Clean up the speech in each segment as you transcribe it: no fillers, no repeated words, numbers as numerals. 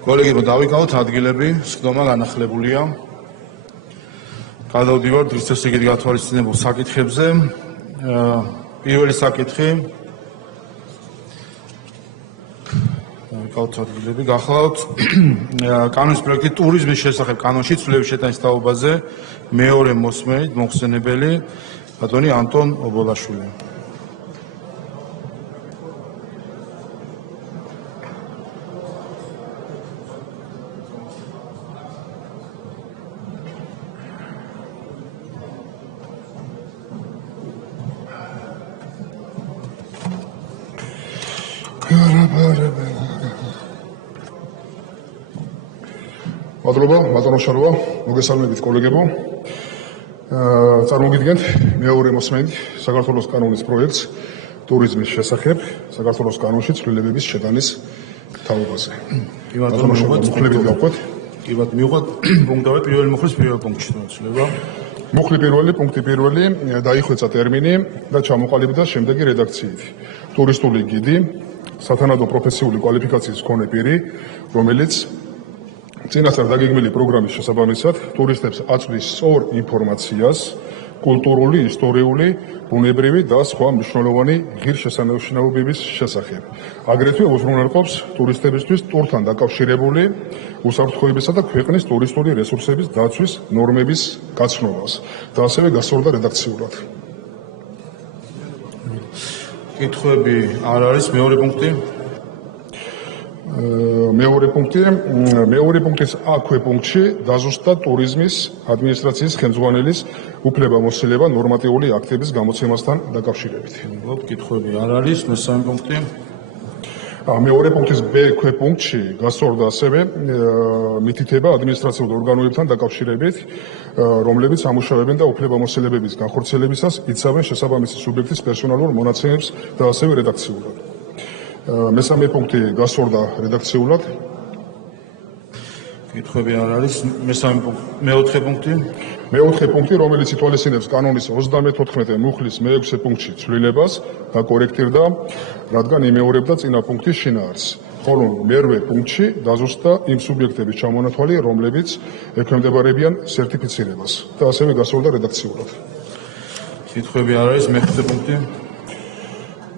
Kolegibo, დავიკავოთ ადგილები, სხდომა განახლებულია. გადავდივართ დღესასწაულით გათვალისწინებულ საკითხებზე. პირველი საკითხი. დავიკავოთ ადგილები, გახლავთ კანონის პროექტი ტურიზმის შესახებ კანონში ცვლილების შეტანის თაობაზე მეორე მოსმენით მოხსენებელი ბატონი ანტონ ობოლაშვილი. მადლობა, ბატონო შარვა, მოგესალმებით კოლეგებო. წარმოგიდგენთ მეორე მოსმენით საქართველოს კანონის პროექტს ტურიზმის შესახებ საქართველოს კანონში ცვლილებების შეტანის თაობაზე. ბატონო შარვა, მოგხლებით გავყვეთ. კი ბატონო, მივყვეთ პუნქტავე პირველი მუხლის პირველ პუნქტში თვლა. მუხლი პირველი, პუნქტი პირველი, დაიხვეწა ტერმინი და ჩამოყალიბდა შემდეგი რედაქციით. ტურისტული გიდი, სათანადო პროფესიული კვალიფიკაციის მქონე პირი, რომელიც წინასწარ დაგეგმილი პროგრამის შესაბამისად ტურისტებს აწვდის სწორ ინფორმაციას კულტურული, ისტორიული, ბუნებრივი და სხვა მნიშვნელოვანი ღირსშესანიშნაობების შესახებ. აგრეთვე უზრუნველყოფს ტურისტებისთვის ტურთან დაკავშირებული უსაფრთხოებისა და ქვეყნის ტურისტული რესურსების დაცვის ნორმების გაცნობას და ასევე გასწორდა რედაქციულად. კითხვები არ არის, მეორე პუნქტი. მეორე პუნქტის აქვე პუნქტში დაზუსტდა ტურიზმის ადმინისტრაციის ხელმძღვანელის უფლებამოსილება ნორმატიული აქტების გამოცემასთან დაკავშირებით. კითხვები არ არის, მესამე პუნქტი. მეორე პუნქტის B ქვეპუნქტში გასწორდა ასევე მითითება ადმინისტრაციულ ორგანოებთან დაკავშირებით, რომლებიც ამუშავებენ და უფლებამოსილებების განხორციელებისას იცავენ შესაბამისი სუბიექტის პერსონალურ მონაცემებს და ასევე რედაქციულად. მესამე პუნქტი გასწორდა რედაქციულად. კითხვები არ არის, მეოთხე პუნქტი. მეოთხე პუნქტი, რომელიც ითვალისწინებს კანონის 34 მუხლის მე-6 პუნქტში ცვლილებას, დაკორექტირდა, რადგან იმეორებდა წინა პუნქტის შინაარსს. ხოლო მერვე პუნქტში დაზუსტდა იმ სუბიექტების ჩამონათვალი, რომლებიც ექვემდებარებიან სერტიფიცირებას და ასევე გასწორდა რედაქციულად. კითხვები არ არის, მეხუთე პუნქტი.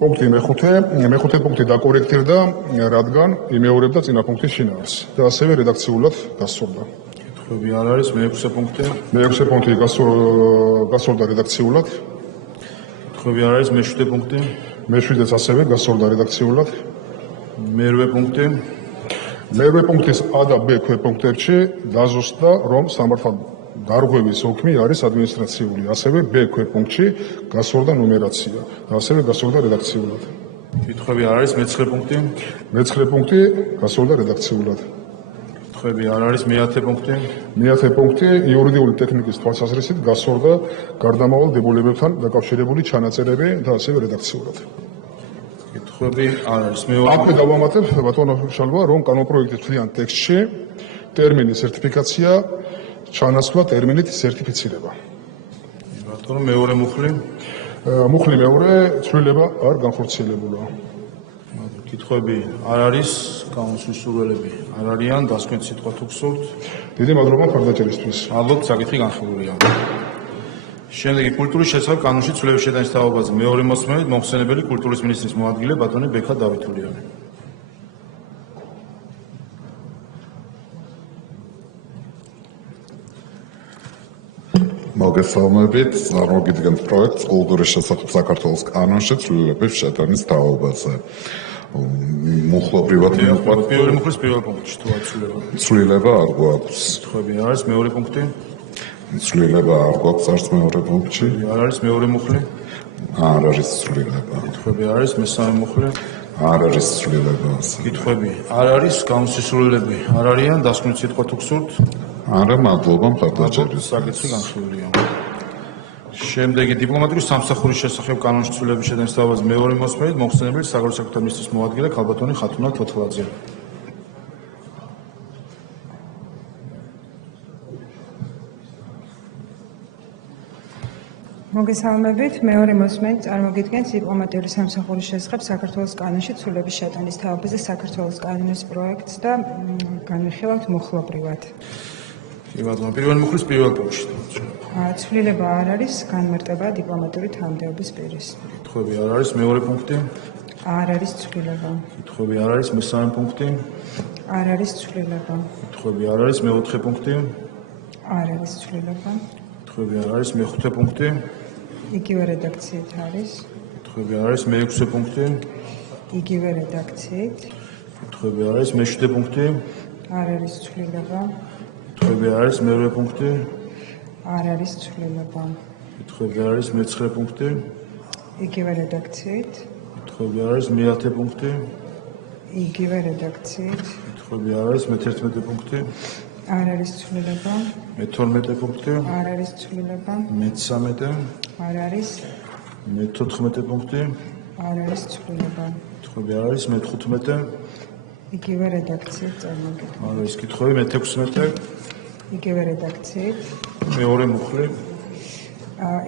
მეხუთე პუნქტი დაკორექტირდა, რადგან იმეორებდა წინა პუნქტის შინაარსს და ასევე რედაქციულად გასწორდა. კითხვები არ არის, მეექვსე პუნქტი. მეექვსე პუნქტი გასწორდა რედაქციულად. კითხვები არ არის, მეშვიდე პუნქტი. მეშვიდეც ასევე გასწორდა რედაქციულად. მერვე პუნქტი. მერვე პუნქტის A და B ქვეპუნქტებში დაზუსტდა, რომ სამართალ დარღვევის ოქმი არის ადმინისტრაციული, ასევე B ქვეპუნქტში გასწორდა ნუმერაცია და ასევე გასწორდა რედაქციულად. კითხვები არ არის, მეცხრე პუნქტი. მეცხრე პუნქტი გასწორდა რედაქციულად. კითხვები არ არის, მეათე პუნქტი. მეათე პუნქტი იურიდიული ტექნიკის თვალსაზრისით გასწორდა გარდამავალ დებულებებთან დაკავშირებული ჩანაწერები და ასევე რედაქციულად. კითხვები არ არის, აქვე დავამატებ, ბატონო შალვა, რომ კანონპროექტის მთლიან ტექსტში ტერმინი სერტიფიკაცია ჩანაცვლა ტერმინით სერტიფიცირება. ბატონო, მეორე მუხლი. მუხლი მეორე ცვლილება არ განხორციელებულა. კითხვები არ არის, კანონის მსურველები არ არიან, დასკვეთ სიტყვა თუ გსურთ. დიდი მადლობა მხარდაჭერისთვის. მადლობთ, საკითხი განხილულია. შემდეგი კულტურის შესახებ კანონში ცვლილების შეტანის თაობაზე მეორე მოსმენით მოხსენებელი კულტურის მინისტრის მოადგილე ბატონი ბექა დავითულიანი. მოგესალმებით, წარმოგიდგენთ პროექტს კულტურის შესახებ საქართველოს კანონში ცვლილების შეტანის თაობაზე. მუხლობრივად მივყვეთ. პირველი მუხლის პირველ პუნქტში თუ აცვლება. ცვლილება არ გვაქვს. კითხვები არ არის, მეორე პუნქტი. ცვლილება არ გვაქვს არც მეორე პუნქტში. არ არის, მეორე მუხლი. არ არის ცვლილება. კითხვები არ არის, მესამე მუხლი. არ არის ცვლილება. კითხვები არ არის, კანონსისრულელები არ არიან, დასკვეთ სიტყვა თუ გსურთ. არა, მადლობა მხარდაჭერისთვის. საკითხი განხილულია. შემდეგი დიპლომატიური სამსახურის შესახებ კანონში ცვლილების შეტანის თაობაზე მეორე მოსმენით მოხსენებელი საგარეო საქმეთა მინისტრის მოადგილე ქალბატონი ხათუნა თოთლაძე. მოგესალმებით. მეორე მოსმენით წარმოგიდგენთ დიპლომატიური სამსახურის შესახებ საქართველოს კანონში ცვლილების შეტანის თაობაზე საქართველოს კანონის პროექტს და განვიხილავთ მუხლობრივად. პირველი მუხლის პირველ პუნქტში. ცვლილება არ არის განმარტება დიპლომატიური თანამდებობის პირის. კითხვები არ არის მეორე პუნქტი. არ არის ცვლილება. კითხვები არ არის მესამე პუნქტი. არ არის ცვლილება. კითხვები არ არის მეოთხე პუნქტი. არ არის ცვლილება. კითხვები არ არის მეხუთე პუნქტი. იგივე რედაქციით არის. კითხვები არ არის მეექვსე პუნქტი. იგივე რედაქციით. კითხვები არ არის მეშვიდე პუნქტი. არ არის ცვლილება. კითხვები არ არის მეორე პუნქტი. არ არის ცვლილება. კითხვები არ არის მეცხრე პუნქტი. იგივე რედაქციით. კითხვები არ არის მეათე პუნქტი. იგივე რედაქციით. კითხვები არ არის მე-11 პუნქტი. არ არის ცვლილება. მე-12 პუნქტი. არ არის ცვლილება. მე-13. არ არის. მე-14 პუნქტი. არ არის ცვლილება. კითხვები არ არის მე-15. იგივე რედაქციით წარმოგიდგენთ. არ არის კითხვები მე-16. იგივე რედაქციით. მეორე მუხლი.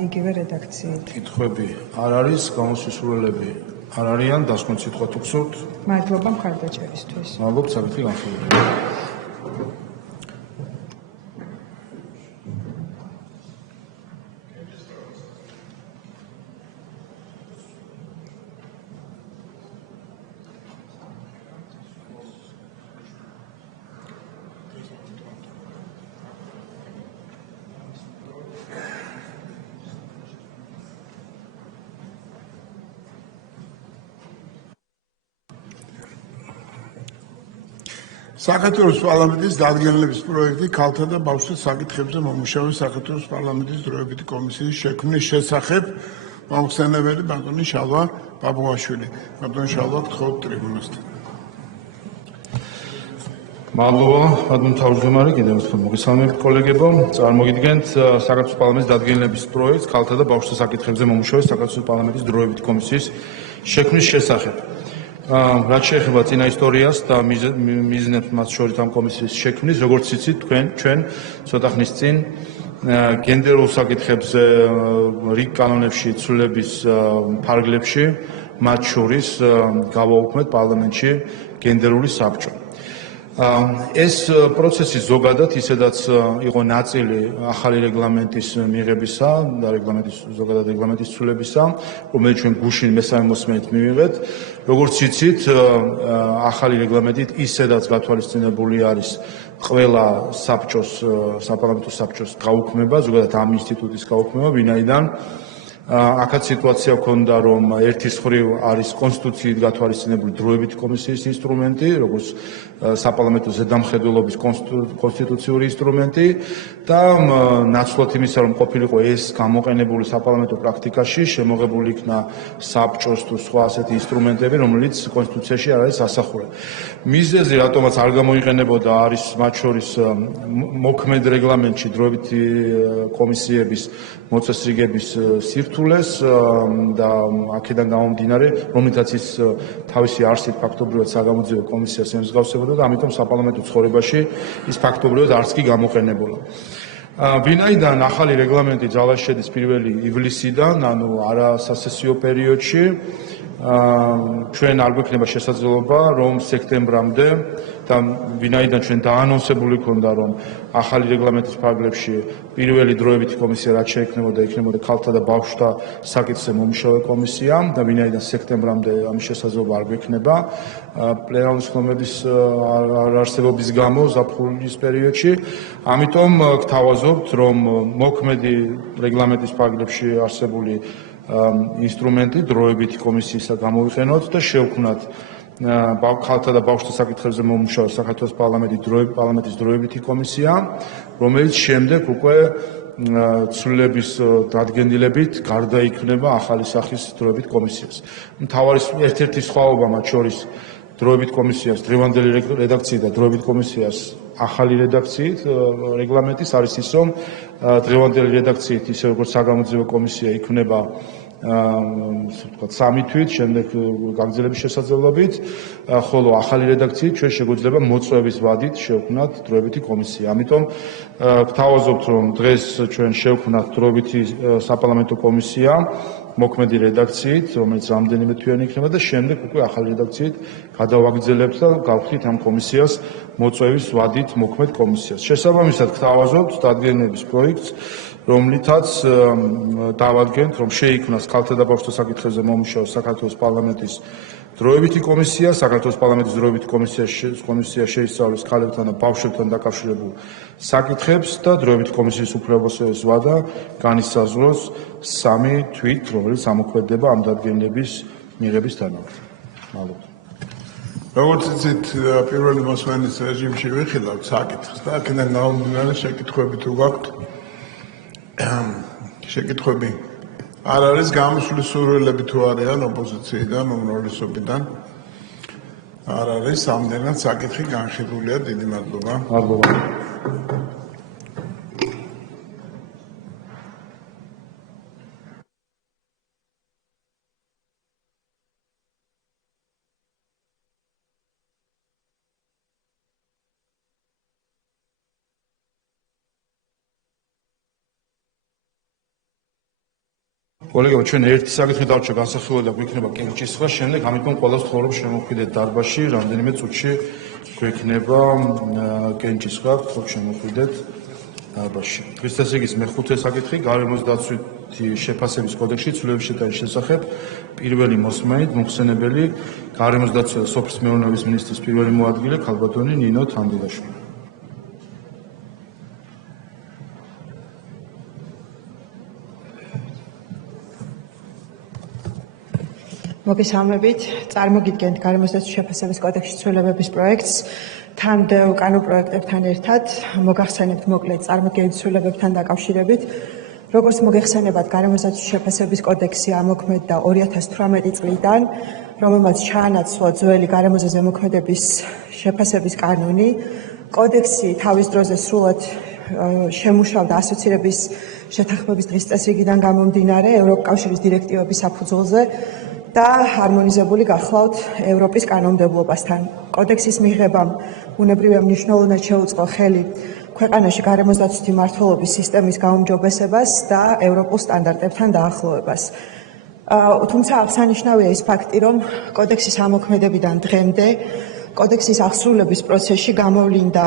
იგივე რედაქციით. კითხვები არ არის, გამოსასურველები არ არიან, დასკვნით სიტყვა თუ გსურთ. მადლობა მხარდაჭერისთვის. მადლობთ, საკითხი განხილულია. საქართველოს პარლამენტის დადგენილების პროექტი ქალთა და ბავშვთა საკითხებზე მომუშავე საქართველოს პარლამენტის დროებითი კომისიის შექმნის შესახებ მომხსენებელი ბატონი შალვა ბაბუაშვილი. ბატონი შალვა, გთხოვთ ტრიბუნასთან. მადლობა, ბატონო თავმჯდომარე, კიდევ ერთხელ მოგესალმებით კოლეგებო. წარმოგიდგენთ საქართველოს პარლამენტის დადგენილების პროექტს ქალთა და ბავშვთა საკითხებზე მომუშავე საქართველოს პარლამენტის დროებითი კომისიის შექმნის შესახებ. რაც შეეხება წინა ისტორიას და მიზნებს მათ შორის ამ კომისიის შექმნის, როგორც იცით, ჩვენ ცოტა ხნის წინ გენდერულ საკითხებზე რიგ კანონებში ცვლილების ფარგლებში, მათ შორის გავაუქმეთ პარლამენტში გენდერული საბჭო. ეს პროცესი ზოგადად ისედაც იყო ნაწილი ახალი რეგლამენტის მიღებისა და ზოგადად რეგლამენტის ცვლილებისა, რომელიც ჩვენ გუშინ მესამე მოსმენით მივიღეთ. როგორც იცით, ახალი რეგლამენტით ისედაც გათვალისწინებული არის ყველა საბჭოს, საპარლამენტო საბჭოს გაუქმება, ზოგადად ამ ინსტიტუტის გაუქმება, ვინაიდან აქაც სიტუაცია ჰქონდა, რომ ერთის მხრივ არის კონსტიტუციით გათვალისწინებული დროებითი კომისიის ინსტრუმენტი, როგორც საპარლამენტო ზედამხედველობის კონსტიტუციური ინსტრუმენტი და ნაცვლად იმისა, რომ ყოფილიყო ეს გამოყენებული საპარლამენტო პრაქტიკაში, შემოღებული იქნა საბჭოს თუ სხვა ასეთი ინსტრუმენტები, რომელიც კონსტიტუციაში არ არის ასახული. მიზეზი, რატომაც არ გამოიყენებოდა, არის მათ შორის მოქმედ რეგლამენტში დროებითი კომისიების მოწესრიგების სირთულეს და აქედან გამომდინარე, რომლითაც ის თავისი არსით ფაქტობრივად საგამოძიებო კომისიას ემსგავსებოდა და ამიტომ საპარლამენტო ცხოვრებაში ის ფაქტობრივად არც კი გამოყენებულა. ვინაიდან ახალი რეგლამენტი ძალაში შედის 1 ივლისიდან, ანუ არასასესიო პერიოდში, ჩვენ არ გვექნება შესაძლებლობა, რომ სექტემბრამდე და ვინაიდან ჩვენ დაანონსებული ქონდა, რომ ახალი რეგლამენტის ფარგლებში პირველი დროებითი კომისია რაც შეექმნებოდა, იქნებოდა ქალთა და ბავშვთა საკითხზე მომუშავე კომისია და ვინაიდან სექტემბრამდე ამის შესაძლებლობა არ გვექნება პლენარული ხმების არარსებობის გამო ზაფხულის პერიოდში, ამიტომ გთავაზობთ, რომ მოქმედი რეგლამენტის ფარგლებში არსებული ინსტრუმენტი დროებითი კომისიისა გამოვიყენოთ და შევქმნათ ქალთა და ბავშვთა საკითხებზე მომუშავე საქართველოს პარლამენტის დროებითი კომისია, რომელიც შემდეგ უკვე ცვლილების დადგენილებით გარდაიქმნება ახალი სახის დროებით კომისიას. მთავარი ერთ-ერთი სხვაობა მათ შორის დროებით კომისიას, დღევანდელი რედაქციით და დროებით კომისიას ახალი რედაქციით რეგლამენტის არის ის, რომ დღევანდელი რედაქციით ისე როგორც საგამოძიებო კომისია იქმნება სამი თვით, შემდეგ გაგრძელების შესაძლებლობით, ხოლო ახალი რედაქციით ჩვენ შეგვიძლია მოწვევის ვადით შევქმნათ დროებითი კომისია. ამიტომ გთავაზობთ, რომ დღეს ჩვენ შევქმნათ დროებითი საპარლამენტო კომისია მოქმედი რედაქციით, რომელიც რამდენიმე თვიანი იქნება და შემდეგ უკვე ახალი რედაქციით გადავაგრძელებთ და გავხდით ამ კომისიას მოწვევის ვადით მოქმედ კომისიას. შესაბამისად გთავაზობთ დადგენილების პროექტს, რომლითაც დავადგენთ, რომ შეიქმნას ქალთა და ბავშვთა საკითხებზე მომუშავე საქართველოს პარლამენტის დროებითი კომისია, საქართველოს პარლამენტის დროებითი კომისია შეისწავლის ქალებთან და ბავშვებთან დაკავშირებულ საკითხებს და დროებითი კომისიის უფლებოსების ვადა განისაზღვროს 3 თვით, რომელიც ამოქმედდება ამ დადგენილების მიღების თანახმად. მადლობა. როგორც იცით, პირველი მოსმენის რეჟიმში ვიხილავთ საკითხს და აქედან გამომდინარე შეკითხვები თუ გაქვთ. შეკითხვები არ არის გამოსული სურვილები თუ არიან ოპოზიციიდან, უმრავლესობიდან. არ არის, ამდენად საკითხი განხილულია. დიდი მადლობა. მადლობა. კოლეგებო, ჩვენ ერთი საკითხი დავჭა განსახილველი და გვექნება კენჭისხლა, შემდეგ ამიტომ ყველას ცხოვრობს შემოხვიდეთ დარბაზში, რამდენიმე წუთში გვექნება კენჭისხლა, თქო შემოხვიდეთ დარბაზში. დღეს ესე იგი მეხუთე საკითხი, გარემოს დაცვითი შეფასების კოდექსში ცვლილებების შეტანის შესახებ პირველი მოსმენით მოხსენებელი გარემოს დაცვა და სოფლის მეურნეობის მინისტრის პირველი მოადგილე ქალბატონი ნინო თამდიდაშვილი. მოგესალმებით, წარმოგიდგენთ გარემოს დაცვის შეფასების კოდექსის ცვლილებების პროექტს თანმდეო კანონპროექტებთან ერთად. მოგახსენებთ მოკლედ წარმოდგენილ ცვლილებებთან დაკავშირებით. როგორც მოგეხსენებათ, გარემოს დაცვის შეფასების კოდექსი ამოქმედდა 2018 წლიდან, რომელმაც ჩაანაცვლა ძველი გარემოზე ზემოქმედების შეფასების კანონი. კოდექსი თავის დროზე სრულად შემუშავდა ასოცირების შეთანხმების დღის წესრიგიდან გამომდინარე ევროკავშირის დირექტივების საფუძველზე და ჰარმონიზებული გახლავთ ევროპის კანონმდებლობასთან. კოდექსის მიღებამ ბუნებრივია მნიშვნელოვნად შეუწყო ხელი ქვეყანაში გარემოს დაცვითი მმართველობის სისტემის გაუმჯობესებას და ევროპულ სტანდარტებთან დაახლოებას. თუმცა აღსანიშნავია ის ფაქტი, რომ კოდექსის ამოქმედებიდან დღემდე კოდექსის აღსრულების პროცესში გამოვლინდა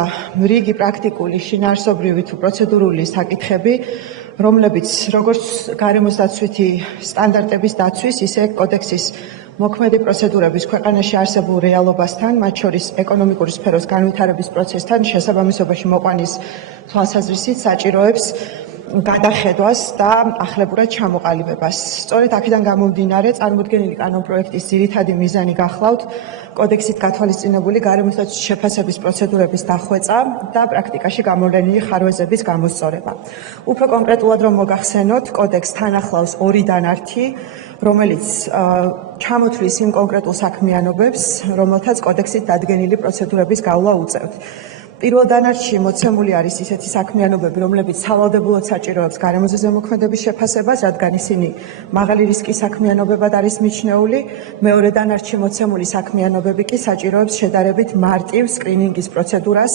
რიგი პრაქტიკული, შინაარსობრივი თუ პროცედურული საკითხები, რომლებიც როგორც გარემოს დაცვითი სტანდარტების დაცვის, ისე კოდექსის მოქმედი პროცედურების ქვეყანაში არსებულ რეალობასთან, მათ შორის ეკონომიკური სფეროს განვითარების პროცესთან შესაბამისობაში მოყვანის თვალსაზრისით საჭიროებს გადახედვას და ახლებურად ჩამოყალიბებას. სწორედ აქედან გამომდინარე, წარმოდგენილი კანონპროექტის ძირითადი მიზანი გახლავთ კოდექსით გათვალისწინებული გარემოს დაცვის შეფასების პროცედურების დახვეწა და პრაქტიკაში გამოვლენილი ხარვეზების გამოსწორება. უფრო კონკრეტულად რომ მოგახსენოთ, კოდექსთან ახლავს 2 დანართი, რომელიც ჩამოთვლის იმ კონკრეტულ საქმიანობებს, რომელთაც კოდექსით დადგენილი პროცედურების გავლა უწევთ. პირველ დანართში მოცემული არის ისეთი საქმიანობები, რომლებიც სავალდებულოდ საჭიროებს გარემოზე ზემოქმედების შეფასებას, რადგან ისინი მაღალი რისკის საქმიანობებად არის მიჩნეული. მეორე დანართში მოცემული საქმიანობები კი საჭიროებს შედარებით მარტივ სკრინინგის პროცედურას,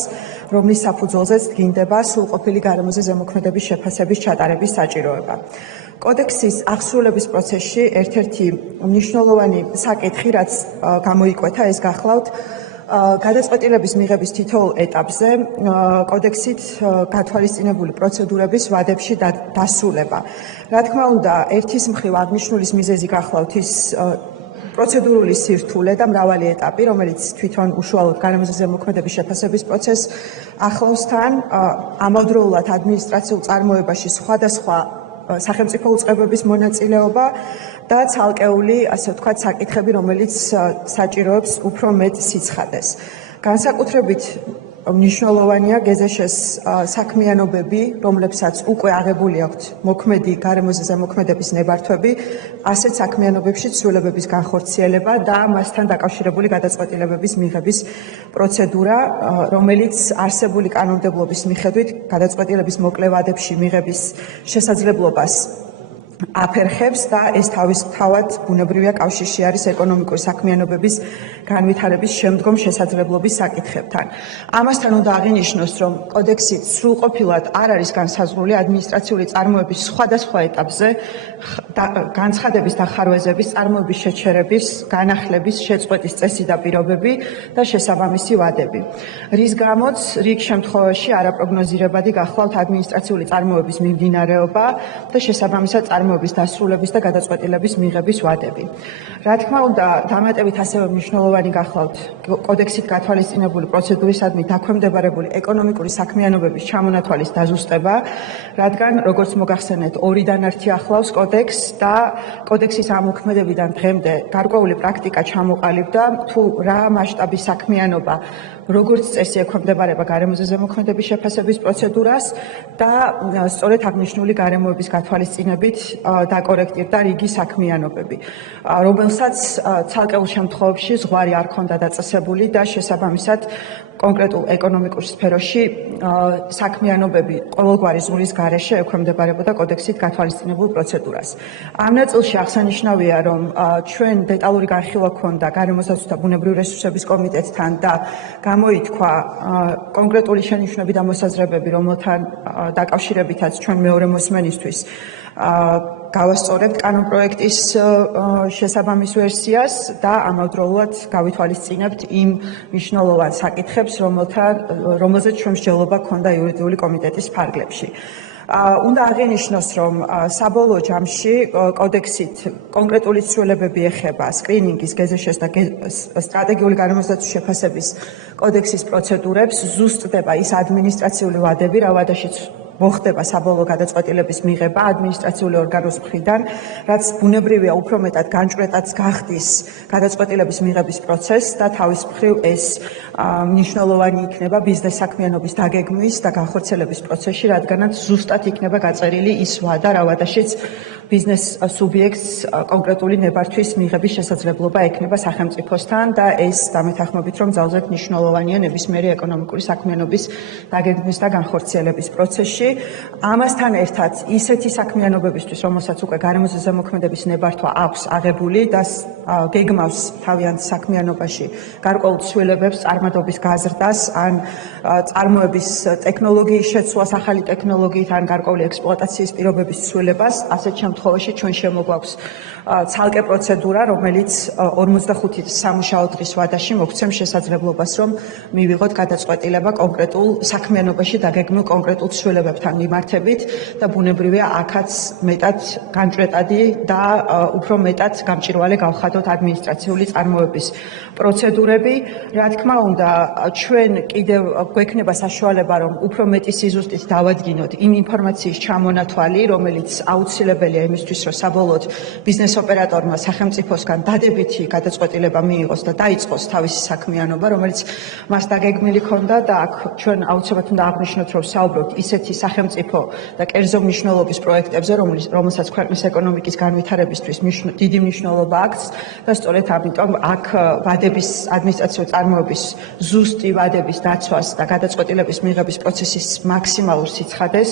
რომლის საფუძველზეც დგინდება სრულყოფილი გარემოზე ზემოქმედების შეფასების ჩატარების საჭიროება. კოდექსის აღსრულების პროცესში ერთ-ერთი მნიშვნელოვანი საკითხი, რაც გამოიკვეთა, ეს გახლავთ გადაწყვეტილების მიღების თითოეულ ეტაპზე კოდექსით გათვალისწინებული პროცედურების ვადებში დასრულება. რა თქმა უნდა, ერთის მხრივ აღნიშნულის მიზეზი გახლავთ ის პროცედურული სირთულე და მრავალი ეტაპი, რომელიც თვითონ უშუალოდ გარემოზე ზემოქმედების შეფასების პროცესს ახლავს თან, ამავდროულად ადმინისტრაციულ წარმოებაში სხვადასხვა სახელმწიფო უწყებების მონაწილეობა და ცალკეული, ასე ვთქვათ, საკითხები, რომელიც საჭიროებს უფრო მეტ სიცხადეს. განსაკუთრებით მნიშვნელოვანია გეზეშეს საქმიანობები, რომლებსაც უკვე აღებული აქვთ მოქმედი გარემოზე ზემოქმედების ნებართვები, ასეთ საქმიანობებში ცვლილებების განხორციელება და მასთან დაკავშირებული გადაწყვეტილებების მიღების პროცედურა, რომელიც არსებული კანონმდებლობის მიხედვით გადაწყვეტილების მოკლე ვადებში მიღების შესაძლებლობას აფერხებს და ეს თავისთავად ბუნებრივია კავშირში არის ეკონომიკური საქმიანობების განვითარების შემდგომ შესაძლებლობის საკითხებთან. ამასთან უნდა აღინიშნოს, რომ კოდექსით სრულყოფილად არ არის განსაზღვრული ადმინისტრაციული წარმოების სხვადასხვა ეტაპზე განცხადების დახარვეზების, წარმოების შეჩერების, განახლების, შეწყვეტის წესი და პირობები და შესაბამისი ვადები. რის გამოც რიგ შემთხვევაში არაპროგნოზირებადი გახლავთ ადმინისტრაციული წარმოების მიმდინარეობა და შესაბამისად წარმოების დასრულების და გადაწყვეტილების მიღების ვადები. რა თქმა უნდა, დამატებით ასევე მნიშვნელოვანი გახლავთ კოდექსით გათვალისწინებული პროცედურისადმი დაქვემდებარებული ეკონომიკური საქმიანობების ჩამონათვალის დაზუსტება, რადგან, როგორც მოგახსენეთ, 2-დან 1 ახლავს კოდექსს და კოდექსის ამოქმედებიდან დღემდე გარკვეული პრაქტიკა ჩამოყალიბდა, თუ რა მასშტაბის საქმიანობა როგორც წესი ექვემდებარება გარემოზე ზემოქმედების შეფასების პროცედურას და სწორედ აღნიშნული გარემოების გათვალისწინებით დაკორექტირდა რიგი საქმიანობები, რომელსაც ცალკეულ შემთხვევებში ზღვარი არ ჰქონდა დაწესებული და შესაბამისად კონკრეტულ ეკონომიკურ სფეროში საქმიანობები ყოველგვარი ზღურის გარეშე ექვემდებარებოდა კოდექსით გათვალისწინებულ პროცედურას. ამ ნაწილში აღსანიშნავია, რომ ჩვენ დეტალური განხილვა ჰქონდა გარემოსდაცვითი და ბუნებრივი რესურსების კომიტეტთან და გამოითქვა კონკრეტული შენიშვნები და მოსაზრებები, რომელთან დაკავშირებითაც ჩვენ მეორე მოსმენისთვის გავასწორებთ კანონპროექტის შესაბამის ვერსიას და ამავდროულად გავითვალისწინებთ იმ მნიშვნელოვან საკითხებს, რომელზეც ჩვენ მსჯელობა ჰქონდა იურიდიული კომიტეტის ფარგლებში. უნდა აღინიშნოს, რომ საბოლოო ჯამში კოდექსით კონკრეტული ცვლილებები ეხება სკრინინგის, გეზეშეს და სტრატეგიული გარემოსდაცვის შეფასების კოდექსის პროცედურებს, ზუსტდება ის ადმინისტრაციული ვადები, რა ვადაშიც მოხდება საბოლოო გადაწყვეტილების მიღება ადმინისტრაციული ორგანოს მხრიდან, რაც ბუნებრივია უფრო მეტად განჭვრეტად გახდის გადაწყვეტილების მიღების პროცესს და თავის მხრივ ეს მნიშვნელოვანი იქნება ბიზნეს საქმიანობის დაგეგმვის და განხორციელების პროცესში, რადგანაც ზუსტად იქნება გაწერილი ის ვადა, რა ვადაშიც ბიზნეს სუბიექტს კონკრეტული ნებართვის მიღების შესაძლებლობა ექნება სახელმწიფოსთან და ეს დამეთანხმებით, რომ ძალზედ მნიშვნელოვანია ნებისმიერი ეკონომიკური საქმიანობის დაგეგმვის და განხორციელების პროცესში. ამასთან ერთად ისეთი საქმიანობებისთვის, რომელსაც უკვე გარემოზე ზემოქმედების ნებართვა აქვს აღებული და გეგმავს თავიანთ საქმიანობაში გარკვეულ ცვლილებებს, წარმადობის გაზრდას, ან წარმოების ტექნოლოგიის შეცვლას ახალი ტექნოლოგიით, ან გარკვეული ექსპლუატაციის პირობების ცვლილებას, ასეთ შემთხვევაში ჩვენ შემოგვაქვს ცალკე პროცედურა, რომელიც 45 სამუშაო დღის ვადაში მოგცემს შესაძლებლობას, რომ მივიღოთ გადაწყვეტილება კონკრეტულ საქმიანობაში დაგეგმილ კონკრეტულ ცვლილებებთან მიმართებით და ბუნებრივია აქაც მეტად განჭვრეტადი და უფრო მეტად გამჭვირვალე გავხადოთ ადმინისტრაციული წარმოების პროცედურები. რა თქმა უნდა, ჩვენ კიდევ გვექნება საშუალება, რომ უფრო მეტი სიზუსტით დავადგინოთ იმ ინფორმაციის ჩამონათვალი, რომელიც აუცილებელია იმისთვის, რომ საბოლოოდ ბიზნეს ოპერატორმა სახელმწიფოსგან დადებითი გადაწყვეტილება მიიღოს და დაიწყოს თავისი საქმიანობა, რომელიც მას დაგეგმილი ჰქონდა და აქ ჩვენ აუცილებლად უნდა აღნიშნოთ, რომ საუბრობთ ისეთი სახელმწიფო და კერძო მნიშვნელობის პროექტებზე, რომელსაც ქვეყნის ეკონომიკის განვითარებისთვის დიდი მნიშვნელობა აქვს და სწორედ ამიტომ აქ ვადების ადმინისტრაციული წარმოების ზუსტი ვადების დაცვას და გადაწყვეტილების მიღების პროცესის მაქსიმალურ სიცხადეს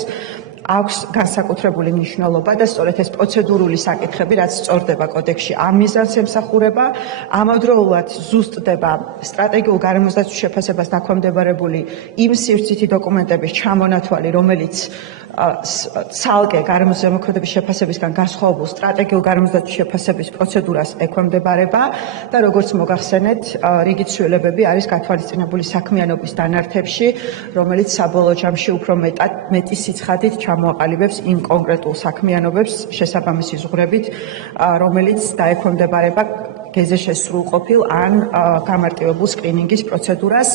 აქვს განსაკუთრებული მნიშვნელობა და სწორედ ეს პროცედურული საკითხები, რაც სწორდება კოდექსში, ამ მიზანს ემსახურება, ამავდროულად ზუსტდება სტრატეგიულ გარემოსდაცვის შეფასებას დაქვემდებარებული იმ სივრცითი დოკუმენტების ჩამონათვალი, რომელიც ცალკე გარემოს ზემოქმედების შეფასებისგან განსხვავებულ სტრატეგიულ გარემოსდაცვის შეფასების პროცედურას ექვემდებარება და როგორც მოგახსენეთ, რიგი ცვლილებები არის გათვალისწინებული საქმიანობის დანართებში, რომელიც საბოლოო ჯამში უფრო მეტი სიცხადით ჩამოაყალიბებს იმ კონკრეტულ საქმიანობებს შესაბამისი ზღვრებით, რომელიც დაექვემდებარება გეზეშეს სრულყოფილ ან გამარტივებულ სკრინინგის პროცედურას.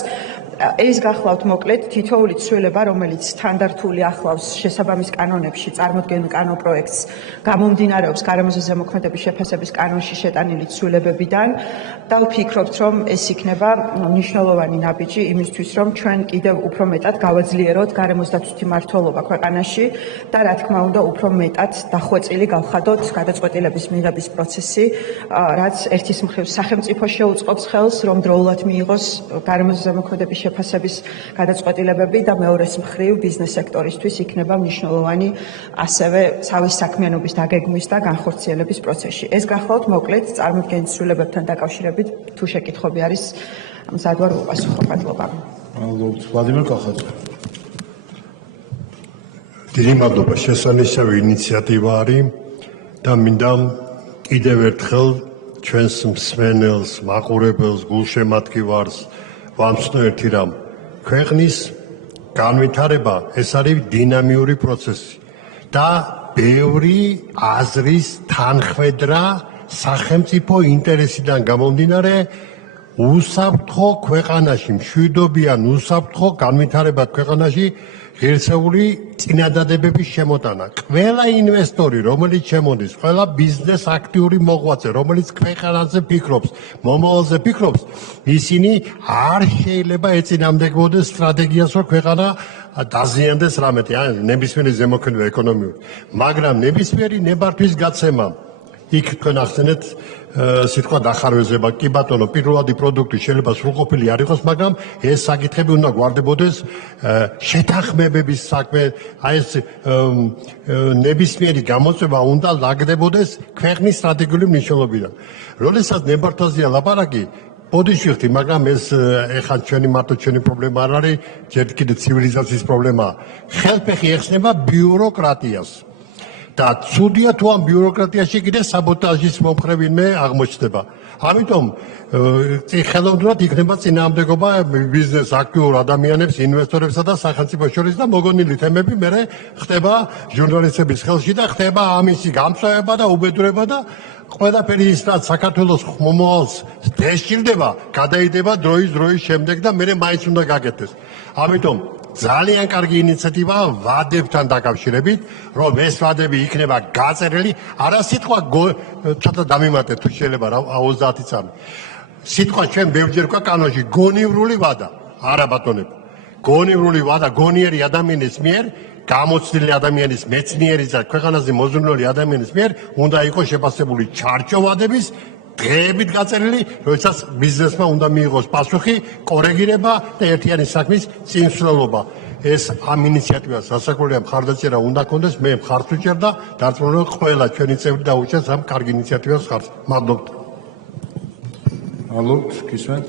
ეს გახლავთ მოკლედ თითოეული ცვლილება, რომელიც სტანდარტული ახლავს შესაბამის კანონებში წარმოდგენილ კანონპროექტს, გამომდინარეობს გარემოზე ზემოქმედების შეფასების კანონში შეტანილი ცვლილებებიდან და ვფიქრობთ, რომ ეს იქნება მნიშვნელოვანი ნაბიჯი იმისთვის, რომ ჩვენ კიდევ უფრო მეტად გავაძლიეროთ გარემოსდაცვითი მმართველობა ქვეყანაში და რა თქმა უნდა, უფრო მეტად დახვეწილი გავხადოთ გადაწყვეტილების მიღების პროცესი, რაც ერთის მხრივ სახელმწიფო შეუწყობს ხელს, რომ დროულად მიიღოს გარემოზე ზემოქმედების შეფასების გადაწყვეტილებები და მეორეს მხრივ ბიზნეს სექტორისთვის იქნება მნიშვნელოვანი ასევე თავის საქმიანობის დაგეგმვის და განხორციელების პროცესში. ეს გახლავთ მოკლედ წარმოდგენილ ცვლილებებთან დაკავშირებით თუ შეკითხვები არის მზად ვარ უპასუხო მადლობა. მადლობთ. ვლადიმერ კახაძე. დიდი მადლობა, შესანიშნავი ინიციატივა არის და მინდა კიდევ ერთხელ ჩვენს მსმენელს, მაყურებელს, გულშემატკივარს ვამცნო ერთი რამ. ქვეყნის განვითარება ეს არის დინამიური პროცესი და ბევრი აზრის თანხვედრა სახელმწიფო ინტერესიდან გამომდინარე უსაფრთხო ქვეყანაში, მშვიდობიან უსაფრთხო განვითარებად ქვეყანაში ღირსეული წინადადებების შემოტანა. ყველა ინვესტორი, რომელიც შემოდის, ყველა ბიზნეს აქტიური მოღვაწე, რომელიც ქვეყანაზე ფიქრობს, მომავალზე ფიქრობს, ისინი არ შეიძლება ეწინააღმდეგობოდეს სტრატეგიას, რომ ქვეყანა დაზიანდეს რამეთი, ნებისმიერი ზემოქმედება ეკონომიური. მაგრამ ნებისმიერი ნებართვის გაცემა იქ თქვენ ახსენეთ სიტყვა დახარვეზება, კი ბატონო, პირველადი პროდუქტი შეიძლება სრულყოფილი არ იყოს, მაგრამ ეს საკითხები უნდა გვარდებოდეს შეთანხმებების საქმე, ეს ნებისმიერი გამოწვევა უნდა ლაგდებოდეს ქვეყნის სტრატეგიული მნიშვნელობიდან. როდესაც ნებართვაზეა ლაპარაკი, ბოდიში ვიხდი, მაგრამ ეს ეხლა მარტო ჩვენი პრობლემა არ არის, ჯერ კიდე ცივილიზაციის პრობლემაა. ხელფეხი ეხსნება ბიუროკრატიას. და ცუდია თუ ამ ბიუროკრატიაში კიდე საბოტაჟის მომხრე ვინმე აღმოჩნდება. ამიტომ ხელოვნურად იქნება წინააღმდეგობა ბიზნეს აქტიურ ადამიანებს, ინვესტორებსა და სახელმწიფოს შორის და მოგონილი თემები მერე ხდება ჟურნალისტების ხელში და ხდება ამისი გამწვავება და უბედურება და ყველაფერი ის რაც საქართველოს მომავალს დეშილდება, გადაიდება დროის შემდეგ და მერე მაინც უნდა გაკეთდეს. ამიტომ ძალიან კარგი ინიციატივაა ვადებთან დაკავშირებით, რომ ეს ვადები იქნება გაწერილი, არა სიტყვა ცოტა დამიმატეთ თუ შეიძლება 30 წამი. სიტყვა ჩვენ ბევრჯერ ვქვა კანონში გონივრული ვადა, არა ბატონებო. გონივრული ვადა გონიერი ადამიანის მიერ, გამოცდილი ადამიანის, მეცნიერის და ქვეყანაზე მოზრუნული ადამიანის მიერ უნდა იყოს შეფასებული ჩარჩოვადების დღეებით გაწერილი, როდესაც ბიზნესმა უნდა მიიღოს პასუხი, კორეგირება და ერთიანი საქმის წინსვლელობა. ეს ამ ინიციატივას სასაკოლია მხარდაჭერა უნდა კონდეს, მე მხარს ვუჭერ და დარწმუნებული ყველა ჩვენი წევრი დაუჭერს ამ კარგი ინიციატივას მხარს. მადლობთ. მადლობთ, გისმენთ?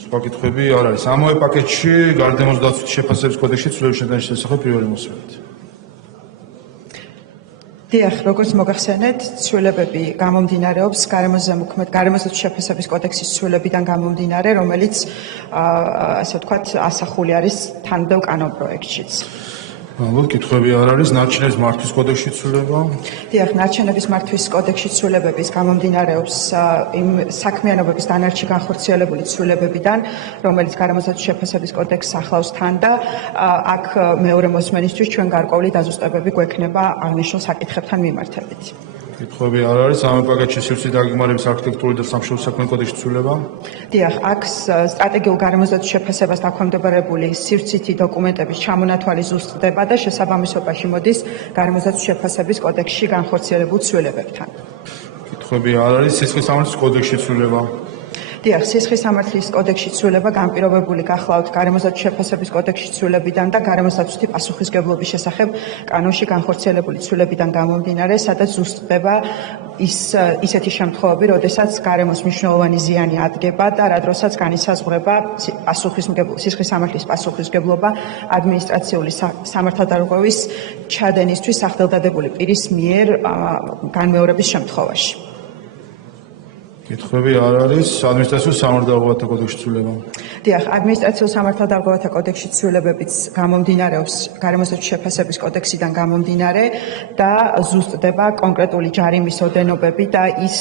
სხვა კითხვები არ არის. ამავე პაკეტში გარდამოს დაცვის შეფასების კოდექსში ცვლილების შეტანის შესახებ პირველი მოსვლით. დიახ, როგორც მოგახსენეთ, ცვლილებები გამომდინარეობს გარემოს შეფასების კოდექსის ცვლილებიდან გამომდინარე, რომელიც ასე ვთქვათ, ასახული არის თანმდევ კანონპროექტშიც. მადლობთ, კითხვები არ არის. ნარჩენების მართვის კოდექსში ცვლილება? დიახ, ნარჩენების მართვის კოდექსში ცვლილებების გამომდინარეობს იმ საქმიანობების დანარჩი განხორციელებული ცვლილებებიდან, რომელიც გარემოსდაცვის შეფასების კოდექსს ახლავს თან და აქ მეორე მოსმენისთვის ჩვენ გარკვეული დაზუსტებები გვექნება აღნიშნულ საკითხებთან მიმართებით. კითხვები არ არის. ამავე პაკეტში სივრცის დაგეგმარების არქიტექტურული და სამშობლო საქმეთა კოდექსში ცვლილება? დიახ, აქ სტრატეგიულ გარემოსდაცვის შეფასებას დაქვემდებარებული სივრცითი დოკუმენტების ჩამონათვალი ზუსტდება და შესაბამისობაში მოდის გარემოსდაცვის შეფასების კოდექსში განხორციელებულ ცვლილებებთან. კითხვები არ არის. სისხლის სამართლის კოდექსში ცვლილება? დიახ, სისხლის სამართლის კოდექსში ცვლილება განპირობებული გახლავთ გარემოსდაცვის შეფასების კოდექსში ცვლილებიდან და გარემოსდაცვითი პასუხისმგებლობის შესახებ კანონში განხორციელებული ცვლილებიდან გამომდინარე, სადაც ზუსტდება ისეთი შემთხვევები, როდესაც გარემოს მნიშვნელოვანი ზიანი ადგება და რა დროსაც განისაზღვრება სისხლის სამართლის პასუხისმგებლობა ადმინისტრაციული სამართალდარღვევის ჩადენისთვის სახელდადებული პირის მიერ განმეორების შემთხვევაში. კითხვები არ არის. ადმინისტრაციულ სამართალდარღვევათა კოდექსში ცვლილება? დიახ, ადმინისტრაციულ სამართალდარღვევათა კოდექსში ცვლილებებიც გამომდინარეობს გარემოსდაცვის შეფასების კოდექსიდან გამომდინარე და ზუსტდება კონკრეტული ჯარიმის ოდენობები და ის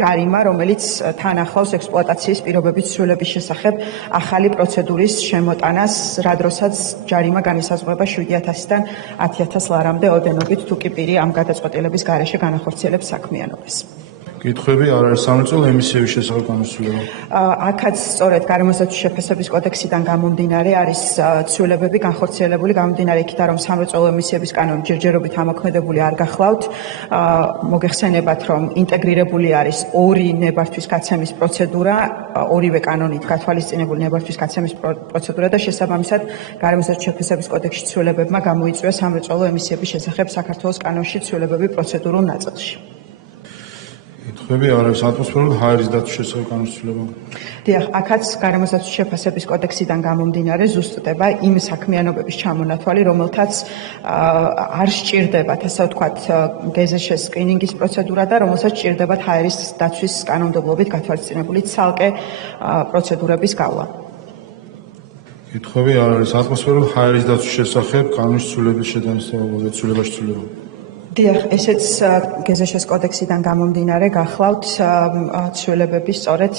ჯარიმა, რომელიც თან ახლავს ექსპლუატაციის პირობების ცვლილების შესახებ ახალი პროცედურის შემოტანას, რა დროსაც ჯარიმა განისაზღვრება 7,000-დან 10,000 ლარამდე ოდენობით, თუ კი პირი ამ გადაწყვეტილების გარეშე განახორციელებს საქმიანობას. კითხვები არ არის სამრეწველო ემისიების შესახებ განხილვა. აქაც სწორედ გარემოსდაცვის შეფასების კოდექსიდან გამომდინარე არის ცვლილებები განხორციელებული გამომდინარე იქიდან, რომ სამრეწველო ემისიების კანონი ჯერჯერობით ამოქმედებული არ გახლავთ. მოგეხსენებათ, რომ ინტეგრირებული არის ორი ნებართვის გაცემის პროცედურა, ორივე კანონით გათვალისწინებული ნებართვის გაცემის პროცედურა და შესაბამისად გარემოსდაცვის შეფასების კოდექსში ცვლილებებმა გამოიწვია სამრეწველო ემისიების შესახებ საქართველოს კანონში ცვლილებები პროცედურულ ნაწილში. კითხვები არ არის ატმოსფერული ჰაერის დაცვის შესახებ განხილვა. დიახ, აქაც გარემოსდაცვის შეფასების კოდექსიდან გამომდინარე ზუსტდება იმ საქმიანობების ჩამონათვალი, რომელთაც არ სჭირდებათ, ასე ვთქვათ, გეზშ-ის სკრინინგის პროცედურა და რომელსაც სჭირდებათ ჰაერის დაცვის კანონმდებლობით გათვალისწინებული ცალკე პროცედურების გავლა. კითხვები არ არის ატმოსფერული ჰაერის დაცვის შესახებ კანონის ცვლილების შეტანის ცვლილებაში ცვლილება. დიახ, ესეც გეზშ-ის კოდექსიდან გამომდინარე გახლავთ ცვლილებები სწორედ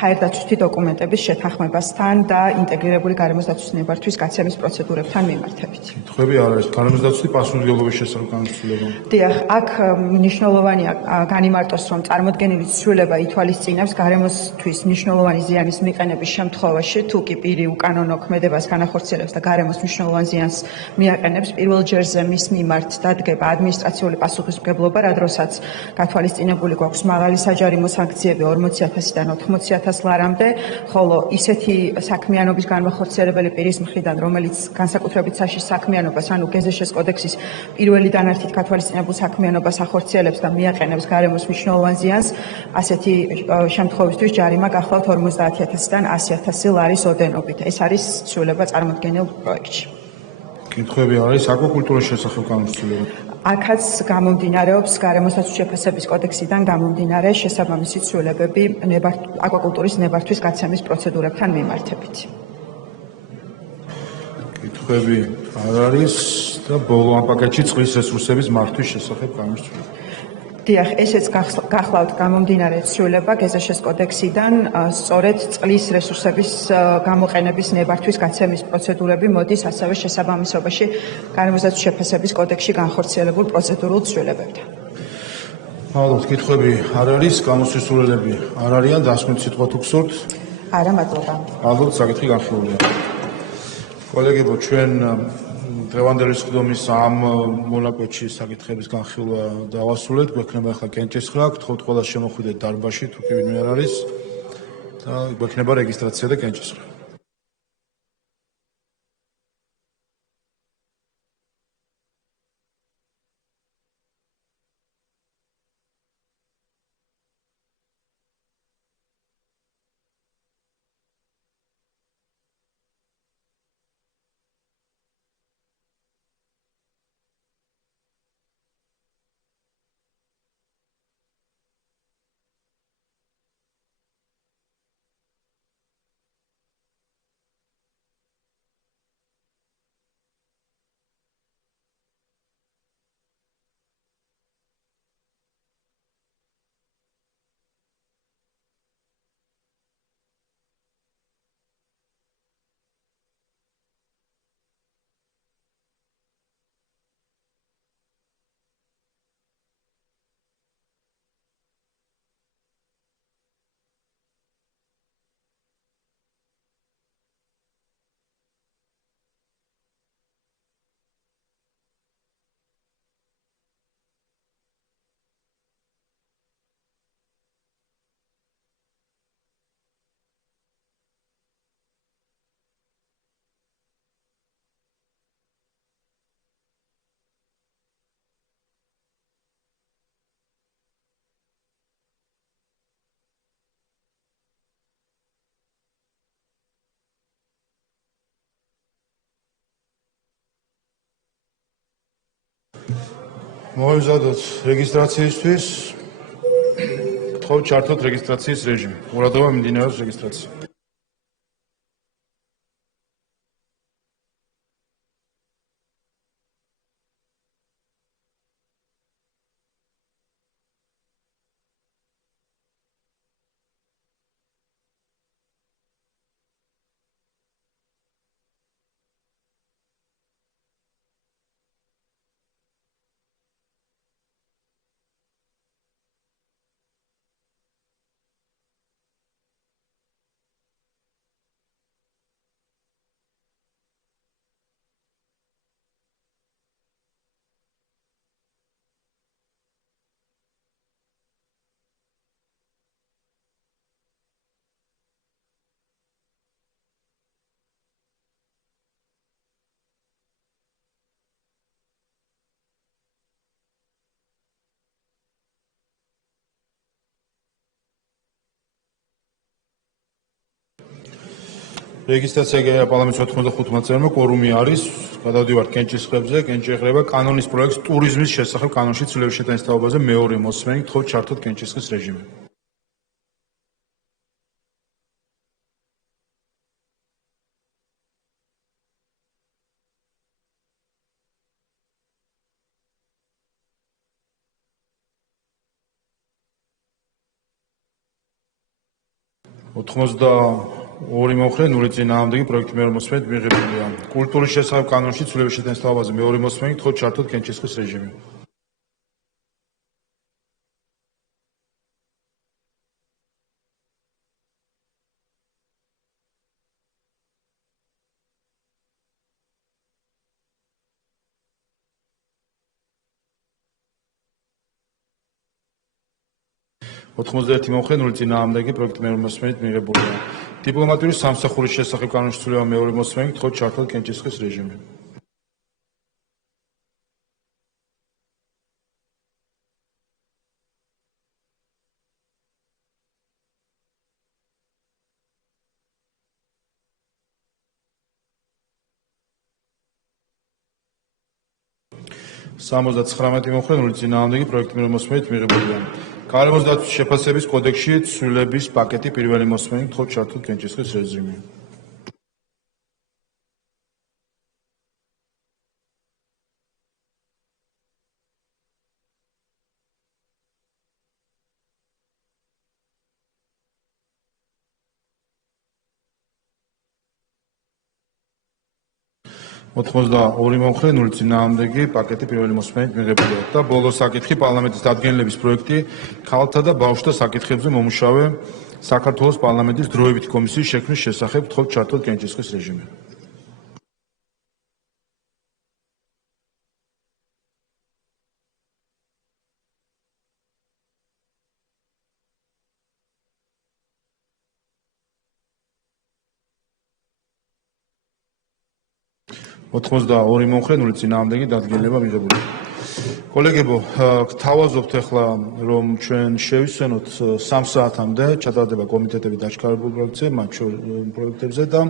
ჰაერდაცვითი დოკუმენტების შეთანხმებასთან და ინტეგრირებული გარემოსდაცვის ნებართვის გაცემის პროცედურებთან მიმართებით. კითხვები არ არის გარემოსდაცვითი პასუხისმგებლობის შესახებ კანონის ცვლილება. დიახ, აქ მნიშვნელოვანია განიმარტოს, რომ წარმოდგენილი ცვლილება ითვალისწინებს გარემოსთვის მნიშვნელოვანი ზიანის მიყენების შემთხვევაში, თუ კი პირი უკანონო ქმედებას განახორციელებს და გარემოს მნიშვნელოვან ზიანს მიაყენებს, პირველ ჯერზე მის მიმართ დადგება ადმინისტრაციული პასუხისმგებლობა, რა დროსაც გათვალისწინებული გვაქვს მაღალი საჯარიმო სანქციები 40,000-დან 80,000 ლარამდე, ხოლო ისეთი საქმიანობის განმახორციელებელი პირის მხრიდან, რომელიც განსაკუთრებით საშიშ საქმიანობას, ანუ გეზშ-ის კოდექსის პირველი დანართით გათვალისწინებულ საქმიანობას ახორციელებს და მიაყენებს გარემოს მნიშვნელოვან ზიანს, ასეთი შემთხვევისთვის ჯარიმა გახლავთ 50,000-დან 100,000 ლარის ოდენობით. ეს არის ცვლილება წარმოდგენილ პროექტში. კითხვები არის აკვაკულტურის შესახებ კანონის ცვლილება. აქაც გამომდინარეობს გარემოსდაცვის შეფასების კოდექსიდან გამომდინარე შესაბამისი ცვლილებები აკვაკულტურის ნებართვის გაცემის პროცედურებთან მიმართებით. კითხვები არ არის და ბოლო ამ პაკეტში წყლის რესურსების მართვის შესახებ კანონის ცვლილება. დიახ, ესეც გახლავთ გამომდინარე ცვლილება გეზშ-ის კოდექსიდან, სწორედ წყლის რესურსების გამოყენების ნებართვის გაცემის პროცედურები მოდის ასევე შესაბამისობაში გარემოსდაცვის შეფასების კოდექსში განხორციელებულ პროცედურულ ცვლილებებთან. მადლობთ, კითხვები არ არის, გამოსასწორებლები არ არიან, დასმით სიტყვა თუ გსურთ. არა, მადლობა. მადლობთ, საკითხი განხილულია. კოლეგებო, ჩვენ დღევანდელი სხდომის ამ მონაკვეთში საკითხების განხილვა დავასრულეთ. გვექნება ახლა კენჭისხრა, გთხოვთ ყველა შემოხვიდეთ დარბაზში, თუ კი ვინმე არ არის და გვექნება რეგისტრაცია და კენჭისხრა. მოვიზადოთ რეგისტრაციისთვის. გთხოვთ ჩართოთ რეგისტრაციის რეჟიმი. ყურადღება მიმდინარეობს რეგისტრაცია. რეგისტრაცია გაიარა პარლამენტის 95-მა წევრმა, კვორუმი არის. გადავდივართ კენჭის ხებზე. კენჭი ეხება კანონის პროექტს ტურიზმის შესახებ კანონში ცვლილების შეტანის თაობაზე მეორე მოსმენით, თხოვთ ჩართოთ კენჭისყრის რეჟიმი. ორი მომხრე, 0 წინააღმდეგი პროექტი მეორე მოსმენით მიღებულია. კულტურის შესახებ კანონში ცვლილების შეტანის თაობაზე მეორე მოსმენით, თხოვთ ჩართოთ კენჭისყრის რეჟიმი. ოთხმოცდაერთი მომხრე, 0 წინააღმდეგი პროექტი მეორე მოსმენით მიღებულია. დიპლომატიური სამსახურის შესახებ კანონში ცვლილება მეორე მოსმენით, თხოვთ ჩართოთ კენჭისყრის რეჟიმი. სამოცდაცხრამეტი მომხრე, 0 წინააღმდეგი პროექტი მეორე მოსმენით მიღებულია. გარემოს დაცვის შეფასების კოდექსში ცვლილების პაკეტი პირველი მოსმენით, თხოვთ ჩართოთ კენჭისყრის რეჟიმი. ოთხმოცდაორი მომხრე, 0 წინააღმდეგი პაკეტი პირველი მოსმენით მიღებულია. და ბოლო საკითხი პარლამენტის დადგენილების პროექტი ქალთა და ბავშვთა საკითხებზე მომუშავე საქართველოს პარლამენტის დროებითი კომისიის შექმნის შესახებ, თხოვთ ჩართოთ კენჭისყრის რეჟიმი. ოთხმოცდაორი მომხრე, 0 წინააღმდეგი დადგენილება მიღებულია. კოლეგებო, გთავაზობთ ახლა, რომ ჩვენ შევისვენოთ 3 საათამდე ჩატარდება კომიტეტების დაჩქარებულ პროექტებზე და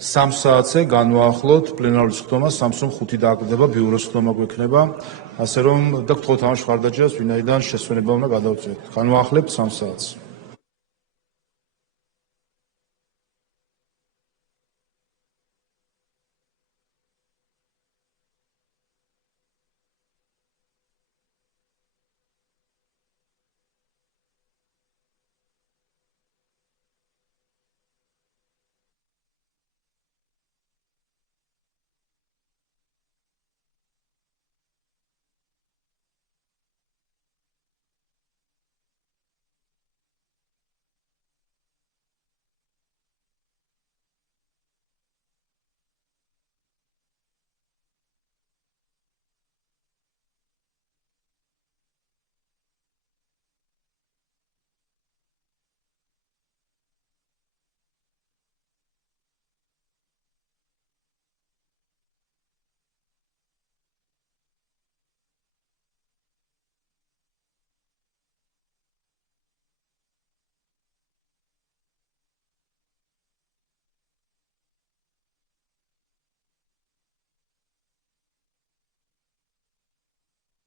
3 საათზე განვაახლოთ პლენარული სხდომა, 3-5 დააკვირდება ბიუროს სხდომა გვექნება, ასე რომ და გთხოვთ ამაში მხარდაჭერას, ვინაიდან შესვენება უნდა გადავწყვეტთ. განვაახლებთ 3 საათს.